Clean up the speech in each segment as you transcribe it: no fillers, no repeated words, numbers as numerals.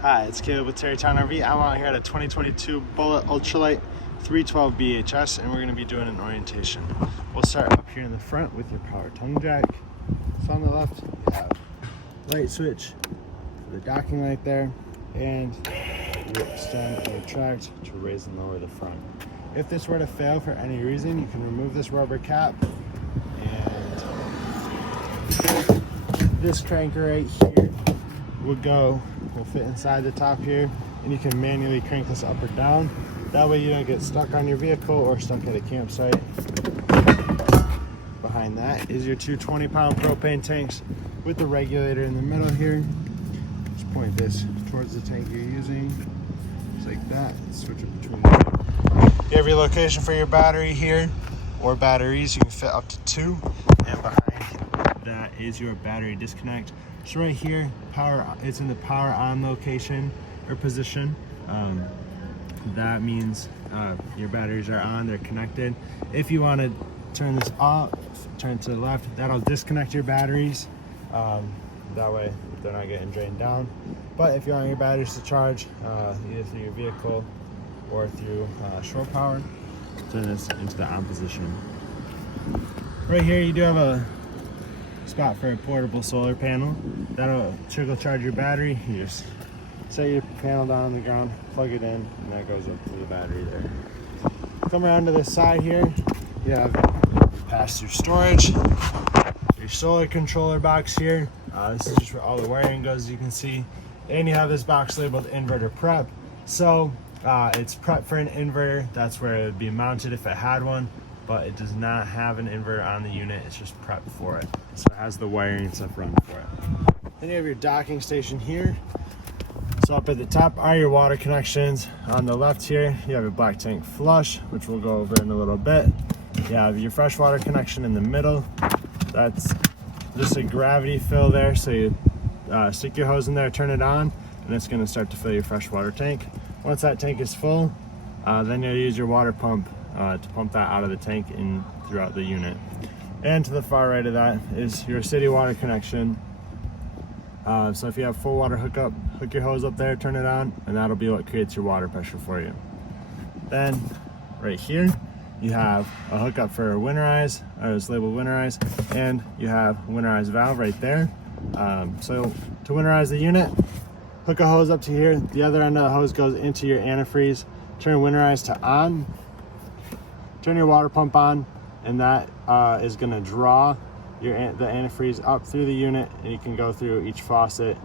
Hi, it's Caleb with Terrytown RV. I'm out here at a 2022 Bullet Ultralight 312 BHS, and we're going to be doing an orientation. We'll start up here in the front with your power tongue jack. So on the left, you have light switch for the docking light there, and you extend and retract to raise and lower the front. If this were to fail for any reason, you can remove this rubber cap, and this cranker right here will fit inside the top here, and you can manually crank this up or down. That way you don't get stuck on your vehicle or stuck at a campsite. Behind that is your two 20-pound propane tanks with the regulator in the middle here. Just point this towards the tank you're using, just like that. Switch it between the two. You have your location for your battery here, or batteries. You can fit up to 2, and behind that is your battery disconnect. So right here, it's in the power on location or position. That means your batteries are on, they're connected. If you want to turn this off, turn to the left, that'll disconnect your batteries. That way they're not getting drained down. But if you want your batteries to charge, either through your vehicle or through shore power, turn this into the on position. Right here you do have a spot for a portable solar panel. That'll trickle charge your battery. You just set your panel down on the ground, plug it in, and that goes up to the battery there. Come around to this side here, you have pass-through storage, your solar controller box here. This is just where all the wiring goes, as you can see. And you have this box labeled inverter prep. So it's prep for an inverter. That's where it would be mounted if it had one, but it does not have an inverter on the unit. It's just prepped for it. So it has the wiring and stuff run for it. Then you have your docking station here. So up at the top are your water connections. On the left here, you have a black tank flush, which we'll go over in a little bit. You have your freshwater connection in the middle. That's just a gravity fill there. So you stick your hose in there, turn it on, and it's gonna start to fill your freshwater tank. Once that tank is full, then you'll use your water pump to pump that out of the tank and throughout the unit. And to the far right of that is your city water connection. So if you have full water hookup, hook your hose up there, turn it on, and that'll be what creates your water pressure for you. Then right here, you have a hookup for winterize, or it's labeled winterize, and you have winterize valve right there. So to winterize the unit, hook a hose up to here. The other end of the hose goes into your antifreeze. Turn winterize to on. Turn your water pump on, and that is going to draw the antifreeze up through the unit, and you can go through each faucet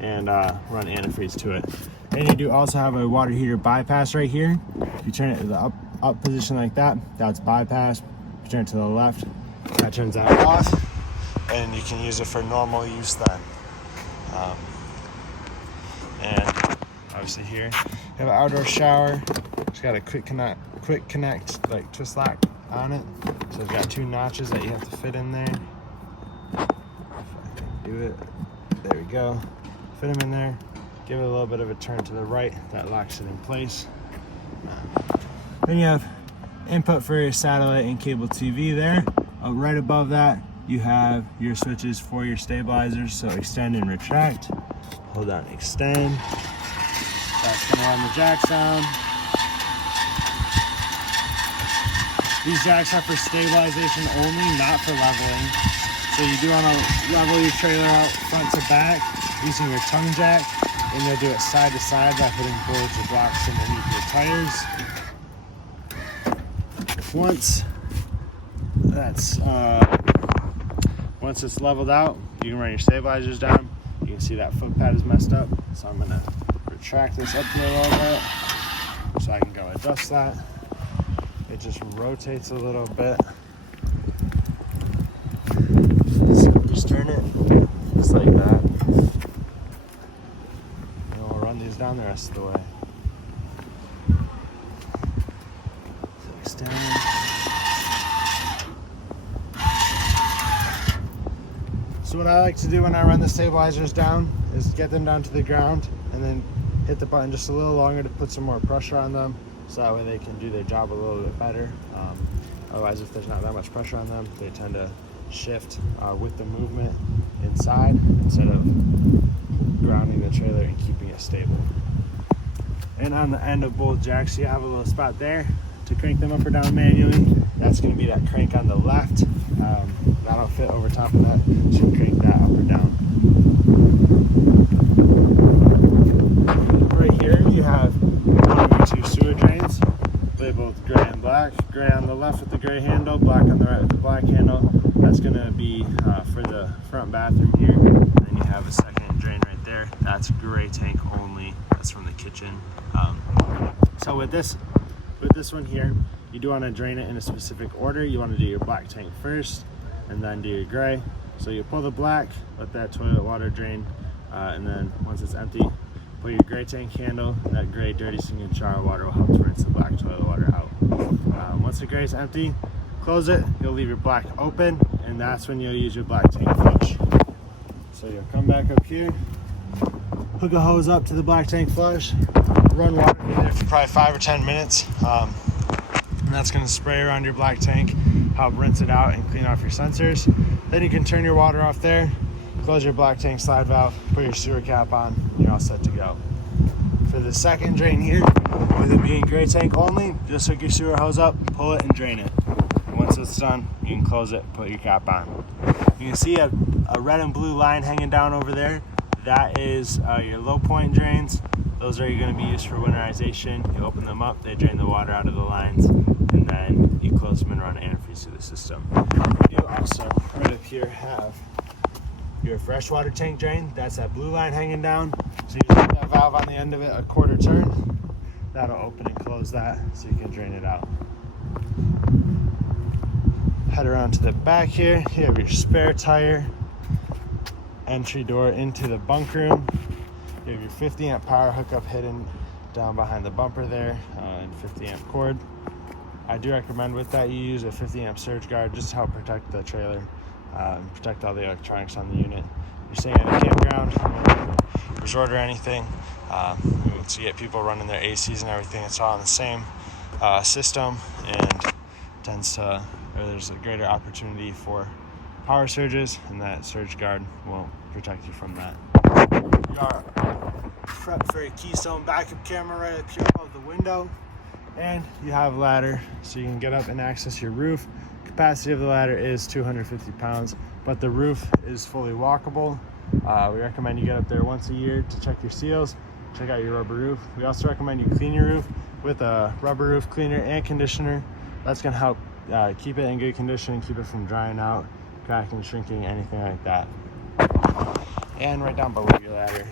and run antifreeze to it. And you do also have a water heater bypass right here. If you turn it to the up position like that, that's bypass. If you turn it to the left, that turns that off, and you can use it for normal use then. And obviously here you have an outdoor shower. It's got a quick connect like twist lock on it. So it's got 2 notches that you have to fit in there. If I can do it, there we go. Fit them in there. Give it a little bit of a turn to the right. That locks it in place. Then you have input for your satellite and cable TV there. Right above that, you have your switches for your stabilizers. So extend and retract. Hold on, extend. That's gonna run the jacks down. These jacks are for stabilization only, not for leveling. So you do want to level your trailer out front to back using your tongue jack, and you'll do it side to side by putting boards or blocks underneath your tires. Once it's leveled out, you can run your stabilizers down. You can see that foot pad is messed up, so I'm gonna retract this up here a little bit so I can go adjust that. It just rotates a little bit. So just turn it just like that. And we'll run these down the rest of the way. So extend. So what I like to do when I run the stabilizers down is get them down to the ground and then hit the button just a little longer to put some more pressure on them, so that way they can do their job a little bit better. Otherwise, if there's not that much pressure on them, they tend to shift with the movement inside instead of grounding the trailer and keeping it stable. And on the end of both jacks, you have a little spot there to crank them up or down manually. That's going to be that crank on the left. That'll fit over top of that, so you can crank that up or down. Right here, you have one of your two sewer drains, labeled gray and black. Gray on the left with the gray handle, black on the right with the black handle. That's going to be for the front bathroom here. Then you have a second drain right there. That's gray tank only. That's from the kitchen. So with this one here, you do want to drain it in a specific order. You want to do your black tank first and then do your gray. So you pull the black, let that toilet water drain, and then once it's empty, pull your gray tank handle. That gray dirty sinking shower water will help to rinse the black toilet water out. Once the gray is empty, close it. You'll leave your black open, and that's when you'll use your black tank flush. So you'll come back up here, hook a hose up to the black tank flush, run water in there for probably 5 or 10 minutes, and that's going to spray around your black tank, help rinse it out and clean off your sensors. Then you can turn your water off there, close your black tank slide valve, put your sewer cap on, and you're all set to go. For the second drain here, with it being gray tank only, just hook your sewer hose up, pull it, and drain it. Once it's done, you can close it, put your cap on. You can see a red and blue line hanging down over there. That is your low point drains. Those are going to be used for winterization. You open them up, they drain the water out of the lines, and then you close them and run antifreeze through the system. You also, right up here, have your freshwater tank drain. That's that blue line hanging down. So you just put that valve on the end of it a quarter turn. That'll open and close that so you can drain it out. Head around to the back here. You have your spare tire, entry door into the bunk room. You have your 50 amp power hookup hidden down behind the bumper there, and 50 amp cord. I do recommend with that you use a 50 amp surge guard just to help protect the trailer, protect all the electronics on the unit. You're staying at a campground, resort or anything, so you get people running their ACs and everything. It's all on the same system, and there's a greater opportunity for power surges, and that surge guard will protect you from that. You are prepped for a Keystone backup camera right up here above the window, and you have a ladder so you can get up and access your roof. Capacity of the ladder is 250 pounds, but the roof is fully walkable. We recommend you get up there once a year to check your seals, check out your rubber roof. We also recommend you clean your roof with a rubber roof cleaner and conditioner. That's going to help keep it in good condition, keep it from drying out, cracking, shrinking, anything like that. And right down below your ladder,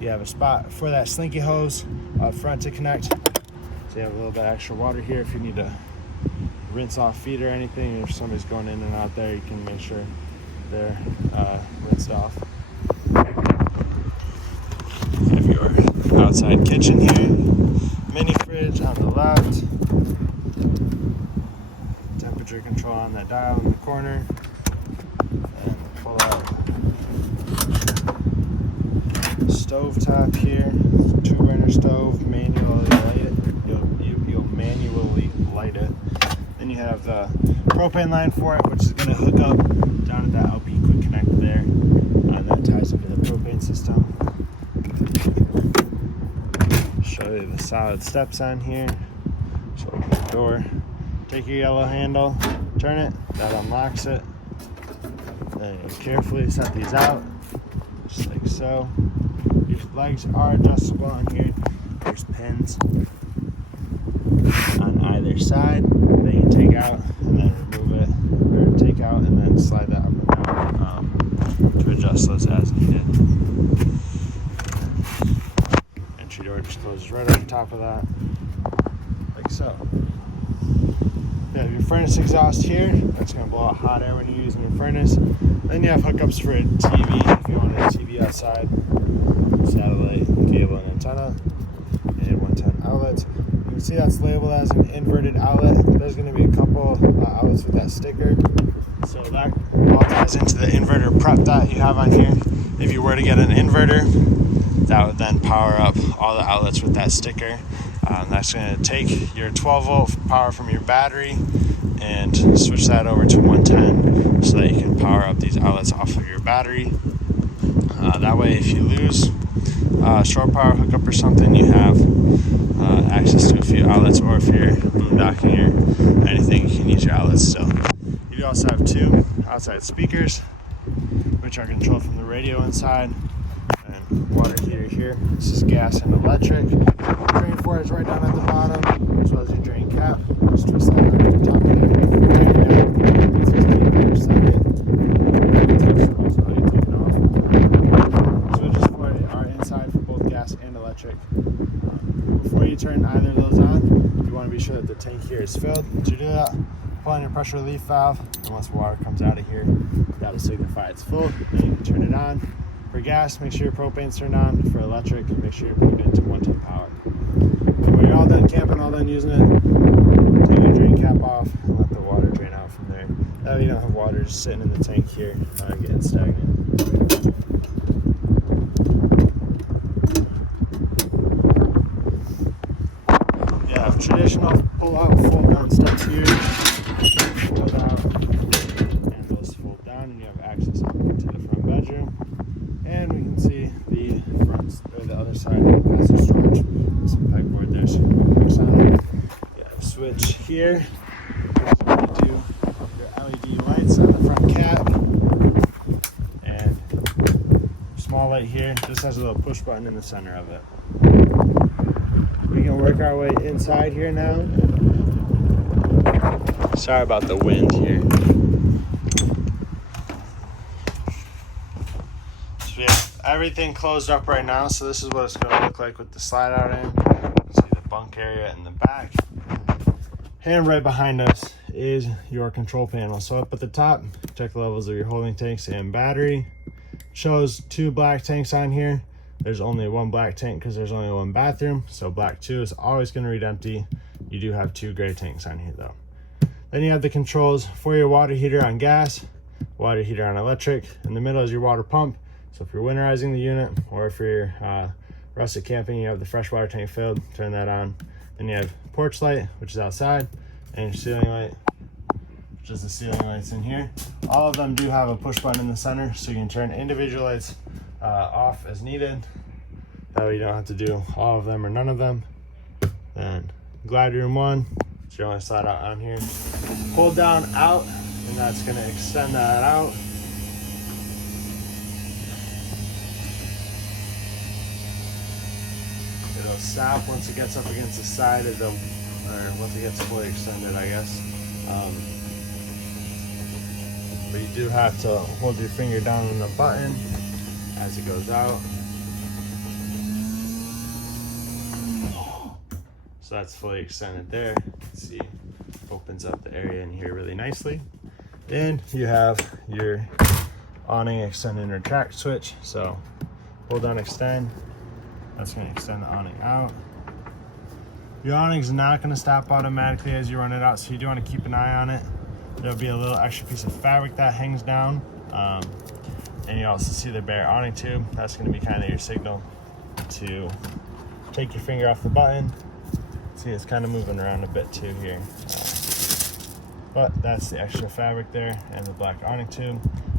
you have a spot for that slinky hose up front to connect. So you have a little bit of extra water here if you need to rinse off feet or anything. If somebody's going in and out there, you can make sure they're rinsed off. You have your outside kitchen here, mini fridge on the left, temperature control on that dial in the corner, and pull out stove top here, 2-burner stove, manually light it. You'll manually light it. Then you have the propane line for it, which is going to hook up down at that LP quick connect there, and that ties into the propane system. Show you the solid steps on here. So open the door, take your yellow handle, turn it, that unlocks it. Then you carefully set these out, just like so. Your legs are adjustable on here. There's pins on either side that you take out and then remove it, or take out and then slide that up and down to adjust those as needed. Entry door just closes right on top of that, like so. You have your furnace exhaust here. That's going to blow out hot air when you're using your furnace. Then you have hookups for a TV if you want a TV outside, satellite, cable, and antenna, and 110 outlets. You can see that's labeled as an inverted outlet. There's going to be a couple outlets with that sticker. So that all ties into the inverter prep that you have on here. If you were to get an inverter, that would then power up all the outlets with that sticker. That's going to take your 12-volt power from your battery and switch that over to 110 so that you can power up these outlets off of your battery. That way, if you lose shore power hookup or something, you have access to a few outlets, or if you're boondocking or anything, you can use your outlets still. You also have 2 outside speakers, which are controlled from the radio inside, and water heater here. This is gas and electric. Drain for is right down at the bottom, as well as your drain cap. Just twist that right at the top of there. It's 16 per second. Switches for it are inside for both gas and electric. Before you turn either of those on, you want to be sure that the tank here is filled. To do that, pull on your pressure relief valve, and once water comes out of here, that'll signify it's full. Then you can turn it on. For gas, make sure your propane's turned on. For electric, make sure you're plugged into 110 power. And when you're all done camping, all done using it, take your drain cap off and let the water drain out from there. That way you don't have water just sitting in the tank here getting stagnant. Yeah, traditional pull-out, fold-down steps here. Fold out, and those fold down, and you have access up into the front bedroom. And we can see the front, or the other side of the passive storage. Some pegboard there, so you can fix on it. You have a switch here. You do your LED lights on the front cap. And small light here. This has a little push button in the center of it. We can work our way inside here now. Sorry about the wind here. So we have everything closed up right now, so this is what it's going to look like with the slide out in. You can see the bunk area in the back. And right behind us is your control panel. So up at the top, check the levels of your holding tanks and battery. Shows 2 black tanks on here. There's only 1 black tank because there's only 1 bathroom, so black 2 is always going to read empty. You do have 2 gray tanks on here though. Then you have the controls for your water heater on gas, water heater on electric. In the middle is your water pump. So if you're winterizing the unit, or if you're rustic camping, you have the freshwater tank filled, turn that on. Then you have porch light, which is outside, and your ceiling light, which is the ceiling lights in here. All of them do have a push button in the center, so you can turn individual lights off as needed. That way you don't have to do all of them or none of them. Then glide room 1, it's your only slide out on here. Pull down out, and that's going to extend that out. It'll stop once it gets up against the side, or once it gets fully extended, I guess. But you do have to hold your finger down on the button as it goes out. So that's fully extended there. You can see, opens up the area in here really nicely. And you have your awning extend and retract switch. So hold down extend. That's going to extend the awning out. Your awning's not going to stop automatically as you run it out, so you do want to keep an eye on it. There'll be a little extra piece of fabric that hangs down. And you also see the bare awning tube. That's going to be kind of your signal to take your finger off the button. See, it's kind of moving around a bit too here. But that's the extra fabric there and the black awning tube.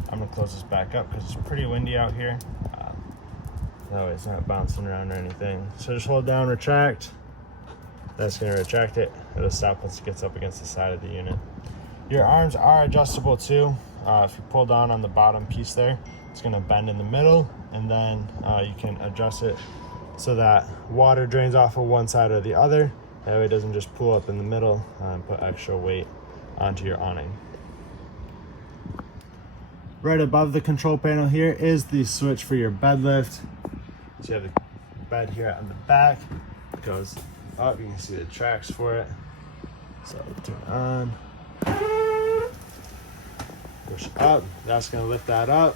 I'm going to close this back up because it's pretty windy out here. That way it's not bouncing around or anything. So just hold down, retract. That's going to retract it. It'll stop once it gets up against the side of the unit. Your arms are adjustable too. If you pull down on the bottom piece there, it's going to bend in the middle, and then you can adjust it so that water drains off of one side or the other. That way it doesn't just pull up in the middle and put extra weight onto your awning. Right above the control panel here is the switch for your bed lift. So you have the bed here on the back. It goes up, you can see the tracks for it. So turn it on. Push up, that's going to lift that up.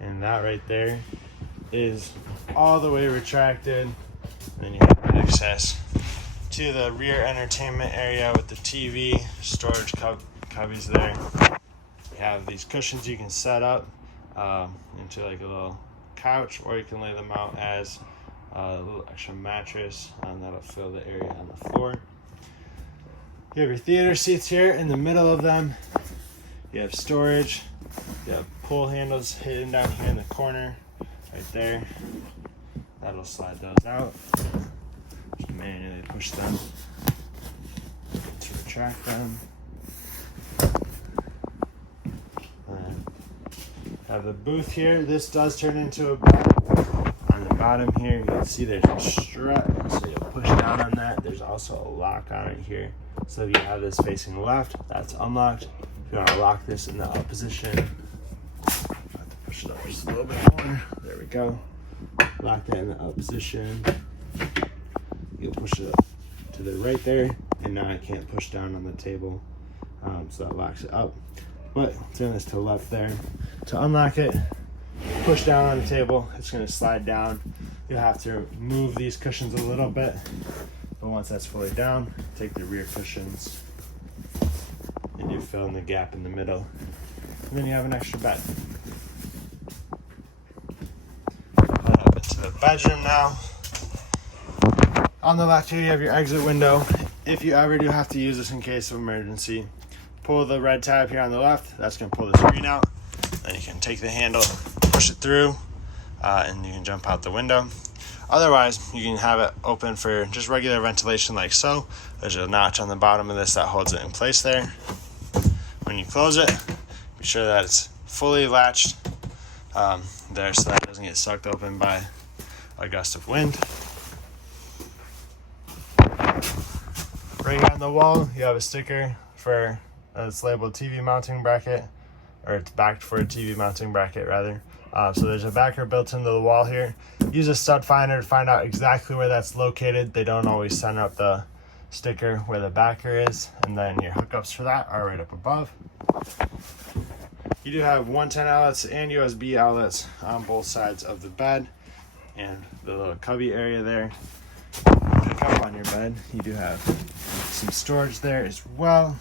And that right there is all the way retracted. And then you have access to the rear entertainment area with the TV, storage cubbies there. You have these cushions you can set up into like a little couch, or you can lay them out as a little extra mattress, and that'll fill the area on the floor. You have your theater seats here. In the middle of them, you have storage. You have pull handles hidden down here in the corner, right there. That'll slide those out. Just manually push them to retract them. Have the booth here. This does turn into a bed. On the bottom here, you can see there's a strap, so you'll push down on that. There's also a lock on it here. So if you have this facing left, that's unlocked. If you want to lock this in the up position, I have to push it up just a little bit more. There we go. Lock that in the up position. You'll push it up to the right there, and now I can't push down on the table, so that locks it up. But doing this to the left there. To unlock it, push down on the table. It's going to slide down. You'll have to move these cushions a little bit, but once that's fully down, take the rear cushions and you fill in the gap in the middle, and then you have an extra bed. Head up into the bedroom now. On the left here, you have your exit window. If you ever do have to use this in case of emergency, pull the red tab here on the left. That's going to pull the screen out. Then you can take the handle, push it through, and you can jump out the window. Otherwise, you can have it open for just regular ventilation like so. There's a notch on the bottom of this that holds it in place there. When you close it, be sure that it's fully latched there so that it doesn't get sucked open by a gust of wind. Right on the wall, you have a sticker for it's labeled TV mounting bracket, or it's backed for a TV mounting bracket rather. So there's a backer built into the wall here. Use a stud finder to find out exactly where that's located. They don't always center up the sticker where the backer is, and then your hookups for that are right up above. You do have 110 outlets and USB outlets on both sides of the bed, and the little cubby area there. Pick up on your bed. You do have some storage there as well.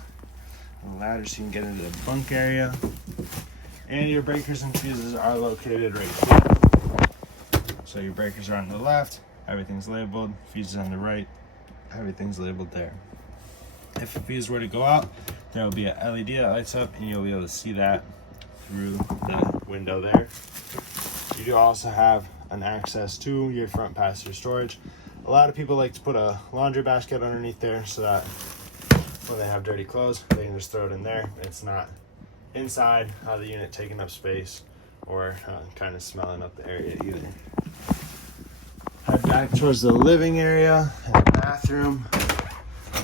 A ladder so you can get into the bunk area. And your breakers and fuses are located right here. So your breakers are on the left, everything's labeled. Fuses on the right, everything's labeled there. If a fuse were to go out, there will be a LED that lights up, and you'll be able to see that through the window there. You do also have an access to your front passenger storage. A lot of people like to put a laundry basket underneath there so that when they have dirty clothes, they can just throw it in there. It's not inside the unit taking up space or kind of smelling up the area either. Head back towards the living area and the bathroom.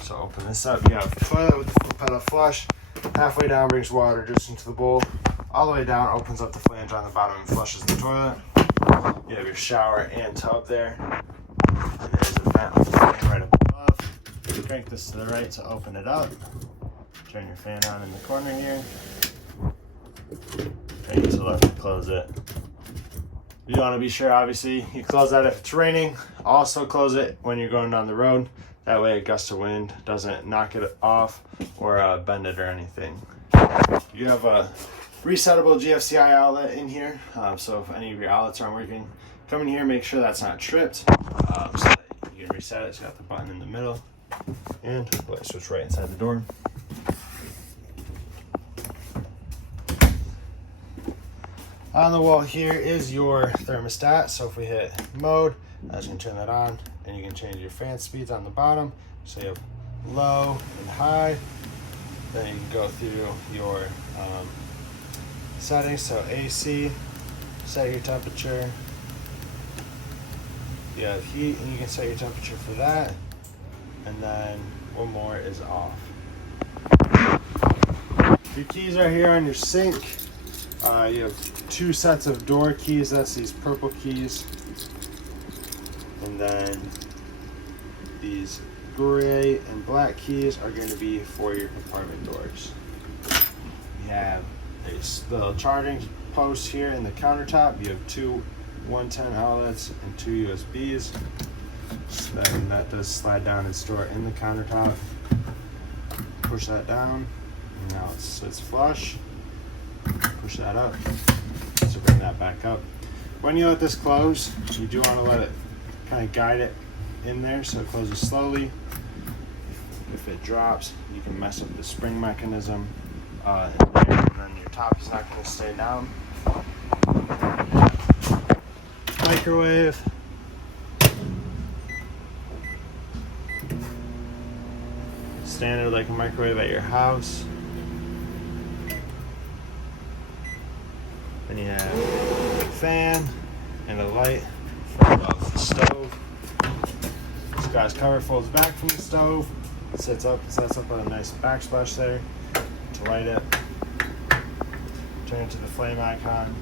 So open this up. You have a toilet with the full pedal flush. Halfway down brings water just into the bowl. All the way down opens up the flange on the bottom and flushes the toilet. You have your shower and tub there. And there's a vent with the fan right up above. You crank this to the right to open it up. Turn your fan on in the corner here. Crank it to the left to close it. You want to be sure, obviously, you close that if it's raining. Also close it when you're going down the road. That way a gust of wind doesn't knock it off or bend it or anything. You have a resettable GFCI outlet in here. So if any of your outlets aren't working, come in here, make sure that's not tripped. So that you can reset it. It's got the button in the middle. And light switch right inside the door. On the wall here is your thermostat. So if we hit mode, that's going to turn that on, and you can change your fan speeds on the bottom. So you have low and high. Then you can go through your settings. So AC, set your temperature. You have heat, and you can set your temperature for that. And then one more is off. Your keys are here on your sink. You have 2 sets of door keys. That's these purple keys. And then these gray and black keys are going to be for your compartment doors. You have a little charging post here in the countertop. You have 2 110 outlets and 2 USBs. So then that does slide down and store in the countertop. Push that down. And now it sits flush. Push that up. So bring that back up. When you let this close, you do want to let it kind of guide it in there so it closes slowly. If it drops, you can mess up the spring mechanism in there, and then your top is not going to stay down. Microwave. Standard like a microwave at your house. Then you have a fan and a light above the stove. This guy's cover folds back from the stove. It sets up a nice backsplash there to light it. Turn it to the flame icon.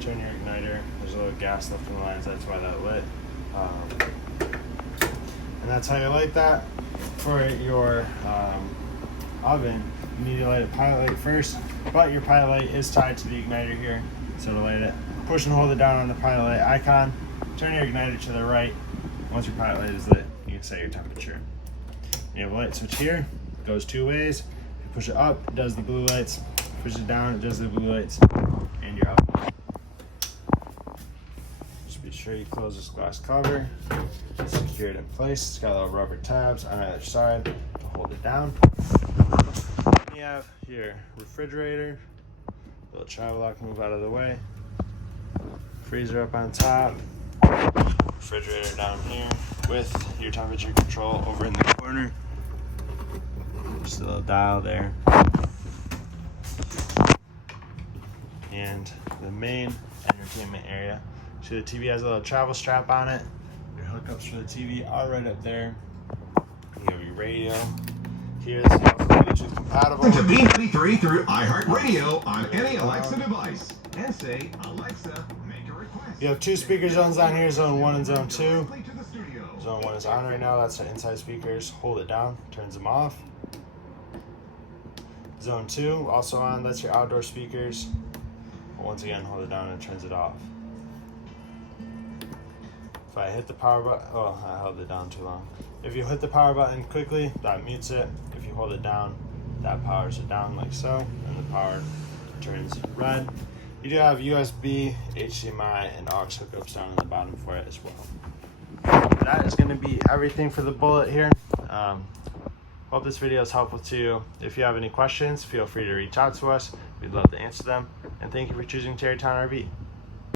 Turn your igniter. There's a little gas left in the lines, that's why that lit. And that's how you light that. For your oven, you need to light a pilot light first, but your pilot light is tied to the igniter here. So to light it, push and hold it down on the pilot light icon. Turn your igniter to the right. Once your pilot light is lit, you can set your temperature. You have a light switch here. It goes two ways. If you push it up, it does the blue lights. Push it down, it does the blue lights. And you're up. Just be sure you close this glass cover. Secure it in place. It's got little rubber tabs on either side to hold it down. You have your refrigerator. Little travel lock, move out of the way. Freezer up on top. Refrigerator down here with your temperature control over in the corner. Just a little dial there. And the main entertainment area. See, the TV has a little travel strap on it. Your hookups for the TV are right up there. You have your radio. Here's Bluetooth compatible. To B93 through iHeartRadio on any Alexa device. And say, Alexa, make a request. You have two speaker zones on here, zone 1 and zone 2. Zone 1 is on right now, that's the inside speakers. Hold it down, turns them off. Zone 2, also on, that's your outdoor speakers. But once again, hold it down and it turns it off. If I hit the power button, oh, I held it down too long. If you hit the power button quickly, that mutes it. If you hold it down, that powers it down like so, and the power turns red. You do have USB, HDMI, and aux hookups down in the bottom for it as well. That is going to be everything for the Bullet here. Hope this video is helpful to you. If you have any questions, feel free to reach out to us. We'd love to answer them. And thank you for choosing Terrytown RV.